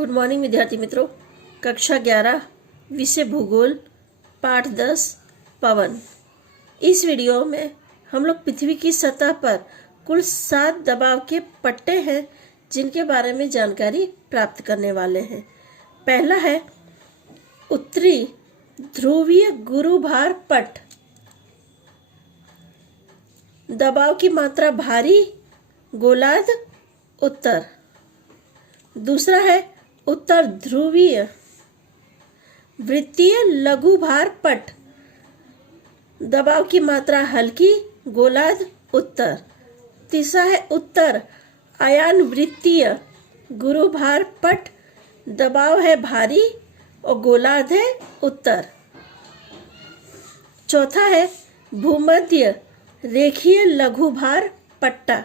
Good morning विद्यार्थी मित्रों। कक्षा 11 विषय भूगोल पाठ 10 पवन। इस वीडियो में हम लोग पृथ्वी की सतह पर कुल 7 दबाव के पट्टे हैं जिनके बारे में जानकारी प्राप्त करने वाले हैं। पहला है उत्तरी ध्रुवीय गुरुभार पट्ट। दबाव की मात्रा भारी गोलार्ध उत्तर। दूसरा है उत्तर ध्रुवीय वृत्तीय लघु भार पट्ट। दबाव की मात्रा हल्की गोलार्ध उत्तर। तीसरा है उत्तर आयान वृत्तीय गुरुभार पट्ट। दबाव है भारी और गोलार्ध है उत्तर। चौथा है भूमध्य रेखीय लघु भार पट्टा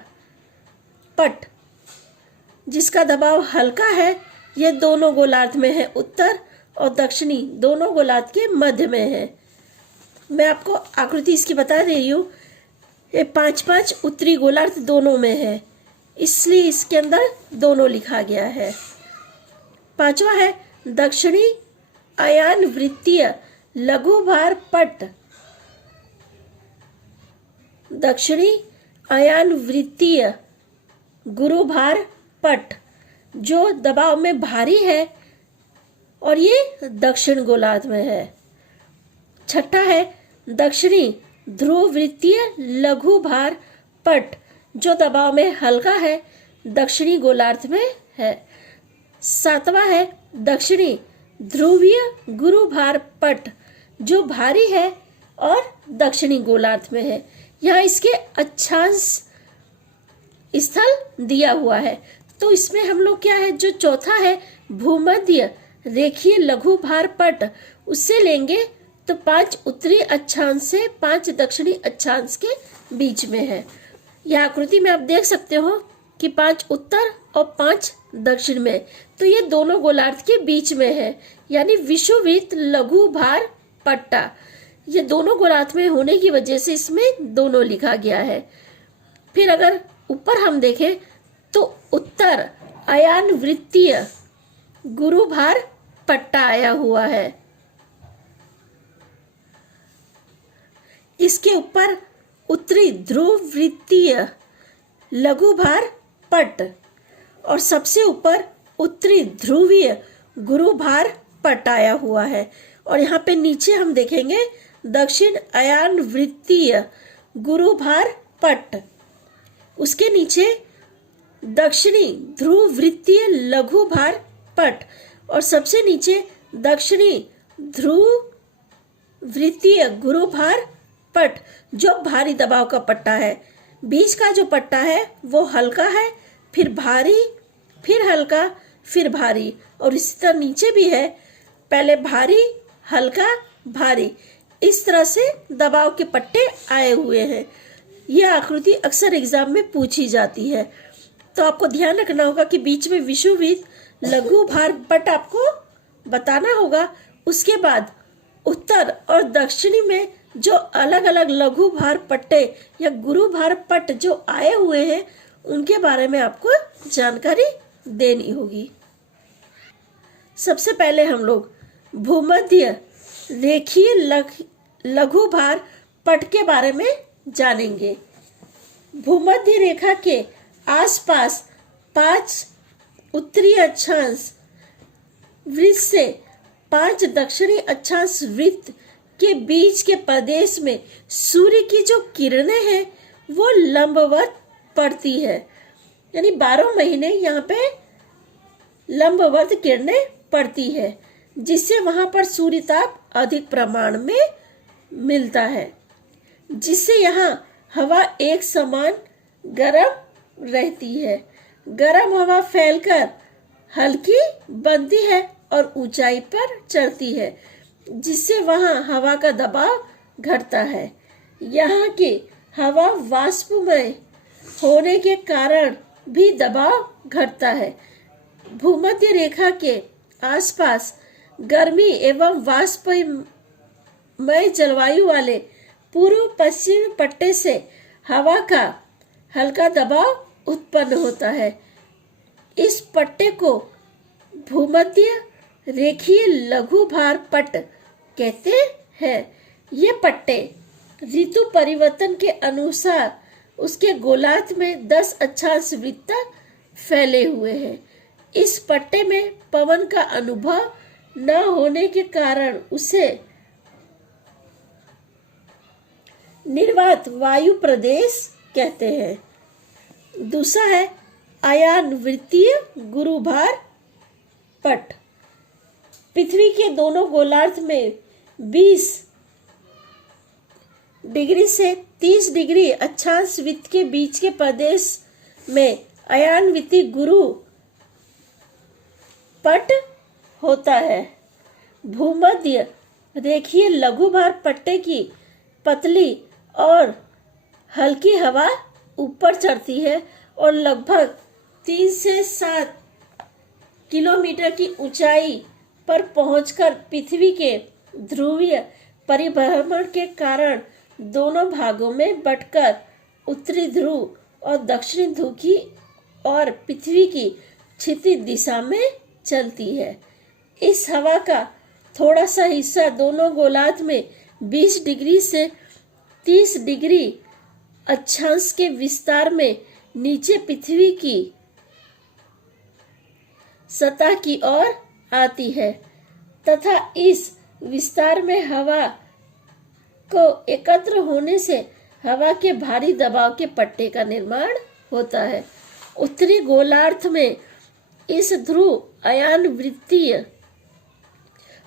पट्ट जिसका दबाव हल्का है। यह दोनों गोलार्ध में है, उत्तर और दक्षिणी दोनों गोलार्ध के मध्य में है। मैं आपको आकृति इसकी बता दे रही हूँ। ये 5-5 उत्तरी गोलार्ध दोनों में है, इसलिए इसके अंदर दोनों लिखा गया है। पांचवा है दक्षिणी आयान वृत्तीय लघु भार पट्ट। दक्षिणी आयान वृत्तीय गुरुभार पट्ट जो दबाव में भारी है और ये दक्षिण गोलार्ध में है। छठा है दक्षिणी ध्रुव वृत्तीय लघु भार पट्ट जो दबाव में हल्का है, दक्षिणी गोलार्ध में है। सातवां है दक्षिणी ध्रुवीय गुरुभार पट्ट जो भारी है और दक्षिणी गोलार्ध में है। यहाँ इसके अक्षांश स्थल दिया हुआ है, तो इसमें हम लोग क्या है, जो चौथा है भूमध्य रेखीय लघु भार पट्ट, उससे लेंगे तो 5 उत्तरी अक्षांश से 5 दक्षिणी अक्षांश के बीच में है। यह आकृति में आप देख सकते हो कि 5 उत्तर और 5 दक्षिण में, तो ये दोनों गोलार्ध के बीच में है, यानी विषुववृत्त लघु भार पट्टा। ये दोनों गोलार्ध में होने की वजह से इसमें दोनों लिखा गया है। फिर अगर ऊपर हम देखें तो उत्तर आयान वृत्तीय गुरुभार पट्टा आया हुआ है। इसके ऊपर उत्तरी ध्रुव वृत्तीय लघु भार पट्ट और सबसे ऊपर उत्तरी ध्रुवीय गुरुभार पट्ट आया हुआ है। और यहाँ पे नीचे हम देखेंगे दक्षिण आयान वृत्तीय गुरुभार पट्ट, उसके नीचे दक्षिणी ध्रुव वृत्तीय लघु भार पट्ट और सबसे नीचे दक्षिणी ध्रुव वृत्तीय गुरुभार पट्ट जो भारी दबाव का पट्टा है। बीच का जो पट्टा है वो हल्का है, फिर भारी, फिर हल्का, फिर भारी, और इसी तरह नीचे भी है, पहले भारी, हल्का, भारी। इस तरह से दबाव के पट्टे आए हुए हैं। यह आकृति अक्सर एग्जाम में पूछी जाती है, तो आपको ध्यान रखना होगा कि बीच में विषुववृत्त लघु भार पट्ट आपको बताना होगा। उसके बाद उत्तर और दक्षिणी में जो अलग अलग लघु भार पट्टे या गुरु भार पट्ट जो आए हुए हैं उनके बारे में आपको जानकारी देनी होगी। सबसे पहले हम लोग भूमध्य रेखीय लघु भार पट्ट के बारे में जानेंगे। भूमध्य रेखा के आसपास 5 उत्तरी अक्षांश वृत्त से 5 दक्षिणी अक्षांश वृत्त के बीच के प्रदेश में सूर्य की जो किरणें हैं वो लंबवत पड़ती है, यानी 12 महीने यहाँ पे लंबवत किरणें पड़ती है, जिससे वहां पर सूर्य ताप अधिक प्रमाण में मिलता है, जिससे यहाँ हवा एक समान गर्म रहती है। गर्म हवा फैलकर हल्की बनती है और ऊंचाई पर चढ़ती है, जिससे वहां हवा का दबाव घटता है। यहाँ की हवा वाष्पमय होने के कारण भी दबाव घटता है। भूमध्य रेखा के आसपास गर्मी एवं वाष्पमय जलवायु वाले पूर्व पश्चिमी पट्टे से हवा का हल्का दबाव उत्पन्न होता है। इस पट्टे को भूमध्य रेखीय लघु भार पट्ट कहते हैं। ये पट्टे ऋतु परिवर्तन के अनुसार उसके गोलार्ध में 10 अक्षांश वृत्त तक फैले हुए हैं। इस पट्टे में पवन का अनुभव न होने के कारण उसे निर्वात वायु प्रदेश कहते हैं। दूसरा है आयान वृत्तीय गुरुभार पट्ट। पृथ्वी के दोनों गोलार्ध में 20 डिग्री से 30 डिग्री अक्षांश वृत्त के बीच के प्रदेश में अयानवृत्ति गुरु पट होता है। भूमध्य रेखीय लघुभार पट्टे की पतली और हल्की हवा ऊपर चढ़ती है और लगभग 3 से 7 किलोमीटर की ऊंचाई पर पहुंचकर पृथ्वी के ध्रुवीय परिभ्रमण के कारण दोनों भागों में बंटकर उत्तरी ध्रुव और दक्षिणी ध्रुव की और पृथ्वी की क्षितिज दिशा में चलती है। इस हवा का थोड़ा सा हिस्सा दोनों गोलार्ध में 20 डिग्री से 30 डिग्री अक्षांश के विस्तार में नीचे पृथ्वी की सतह की ओर आती है तथा इस विस्तार में हवा को एकत्र होने से हवा के भारी दबाव के पट्टे का निर्माण होता है। उत्तरी गोलार्ध में इस ध्रुव अयान वृत्तीय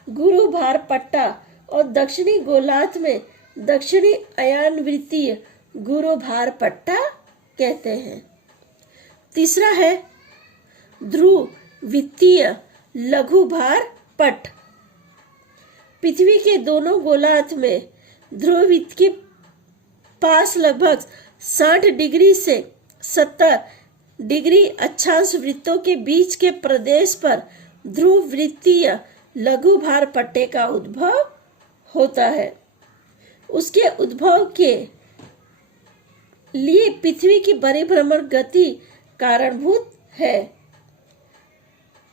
गुरुभार पट्टा और दक्षिणी गोलार्ध में दक्षिणी अयान वृत्तीय गुरुभार पट्टा कहते हैं। तीसरा है ध्रुव वित्तीय लघुभार पट्ट। पृथ्वी के दोनों गोलार्ध में ध्रुव वृत्त के पास लगभग 60 डिग्री से 70 डिग्री अक्षांश वृत्तों के बीच के प्रदेश पर ध्रुव वृत्तीय लघुभार पट्टे का उद्भव होता है। उसके उद्भव के लिए पृथ्वी की परिभ्रमण गति कारणभूत है।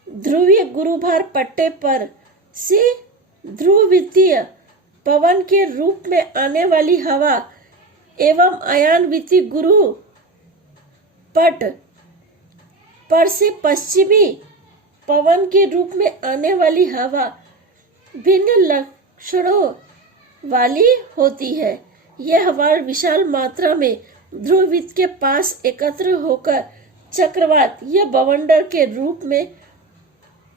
ध्रुवीय गुरुभार पट्टे पर से ध्रुव वृत्तीय पवन के रूप में आने वाली हवा एवं अयान वृत्तीय गुरु पट पर से पश्चिमी पवन के रूप में आने वाली हवा भिन्न लक्षणों वाली होती है। यह हवा विशाल मात्रा में ध्रुव वृत्त के पास एकत्र होकर चक्रवात या बवंडर के रूप में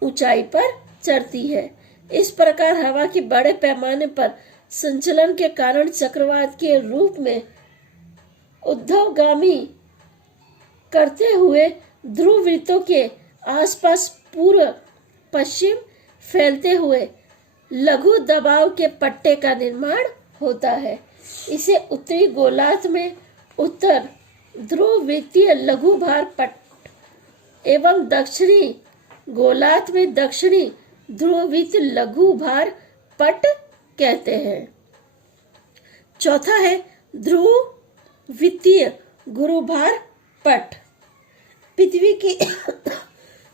ऊंचाई पर चढ़ती है। इस प्रकार हवा की बड़े पैमाने पर संचलन के कारण चक्रवात के रूप में ऊर्ध्वगामी करते हुए ध्रुव वृत्तों के आसपास पूर्व पश्चिम फैलते हुए लघु दबाव के पट्टे का निर्माण होता है। इसे उत्तरी गोलार्ध में उत्तर ध्रुव वृत्तीय लघुभार पट्ट एवं दक्षिणी गोलार्ध में दक्षिणी ध्रुव वृत्तीय लघुभार पट्ट कहते हैं। चौथा है ध्रुव वृत्तीय गुरुभार पट्ट। पृथ्वी की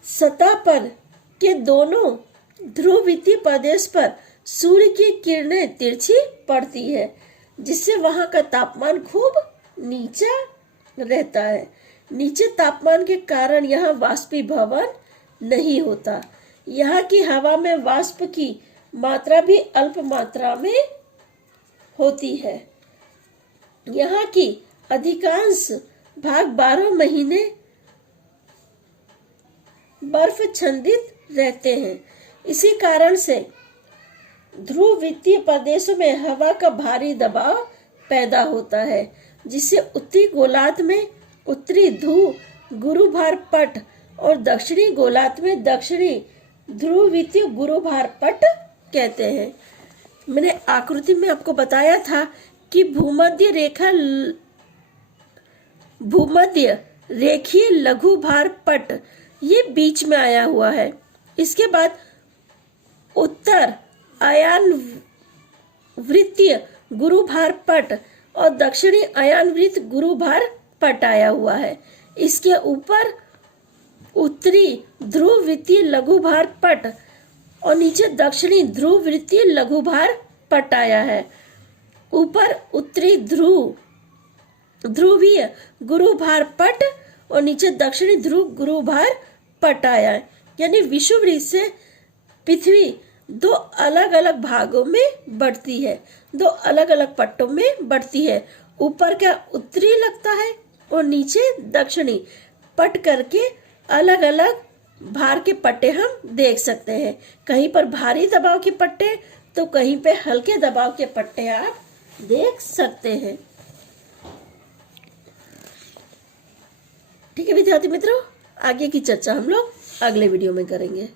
सतह पर के दोनों ध्रुव वृत्तीय प्रदेश पर सूर्य की किरणें तिरछी पड़ती है जिससे वहां का तापमान खूब नीचा रहता है। नीचे तापमान के कारण यहाँ वाष्पीभवन नहीं होता। यहाँ की हवा में वाष्प की मात्रा भी अल्प मात्रा में होती है। यहाँ की अधिकांश भाग 12 महीने बर्फ छंदित रहते हैं। इसी कारण से ध्रुव वृत्तीय प्रदेशों में हवा का भारी दबाव पैदा होता है जिससे उत्तरी गोलार्ध में उत्तरी ध्रुव गुरुभार पट्ट और दक्षिणी गोलार्ध में दक्षिणी ध्रुव वृत्तीय गुरुभार पट्ट कहते हैं। मैंने आकृति में आपको बताया था कि भूमध्य रेखीय लघुभार पट्ट ये बीच में आया हुआ है। इसके बाद उत्तर अयान वृत्तीय गुरुभार पट्ट और दक्षिणी अयान वृत्त गुरुभार पट्ट आया हुआ है। इसके ऊपर उत्तरी ध्रुव वृत्तीय लघु भार पट और नीचे दक्षिणी ध्रुव वृत्तीय लघु भार पट आया है। ऊपर उत्तरी ध्रुवीय गुरु भार पट और नीचे दक्षिणी ध्रुव गुरु भार पट आया है। यानी विषुववृत्त से पृथ्वी दो अलग अलग भागों में बढ़ती है, दो अलग अलग पट्टों में बढ़ती है। ऊपर का उत्तरी लगता है और नीचे दक्षिणी पट करके अलग अलग भार के पट्टे हम देख सकते हैं। कहीं पर भारी दबाव के पट्टे तो कहीं पे हल्के दबाव के पट्टे आप देख सकते हैं। ठीक है विद्यार्थी मित्रों, आगे की चर्चा हम लोग अगले वीडियो में करेंगे।